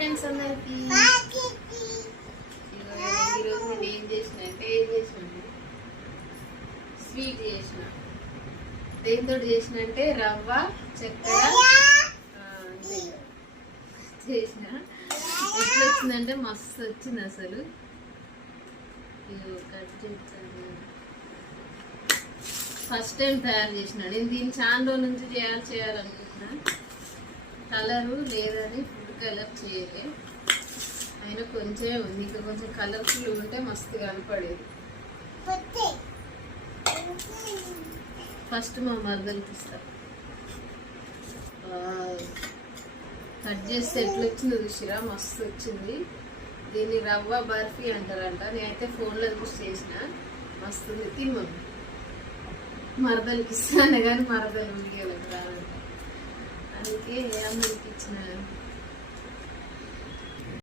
Friends అందరికి ఈరోజు నేను ఏం చేసిన స్వీట్ చేసిన. దేంతో చేసిన అంటే రవ్వ చక్కెర చేసిన. ఎట్లా వచ్చిందంటే మస్తు వచ్చింది అసలు. కట్ చేస్తాను. ఫస్ట్ టైం తయారు చేసిన. నేను దీన్ని చాలా రోజుల నుంచి చేయాలనుకుంటున్నా. కలరు లేదని ఫుడ్ కలర్ చేయలే. అయినా కొంచెం ఉంది, ఇంకా కొంచెం కలర్ఫుల్ ఉంటే మస్తు కనపడేది. ఫస్ట్ మా మరదలకి ఇస్తా. కట్ చేస్తే ఎట్లా వచ్చిందో చూసిరా, మస్తు వచ్చింది. దీన్ని రవ్వ బర్ఫీ అంటారంట. నేనైతే ఫోన్లో చూసి చేసిన. మస్తు ఉంది, తిను. మరదలకి ఇస్తాను కానీ మరదలు వీడియోలకు రాదంట. అందుకే అమ్మకి ఇచ్చిన.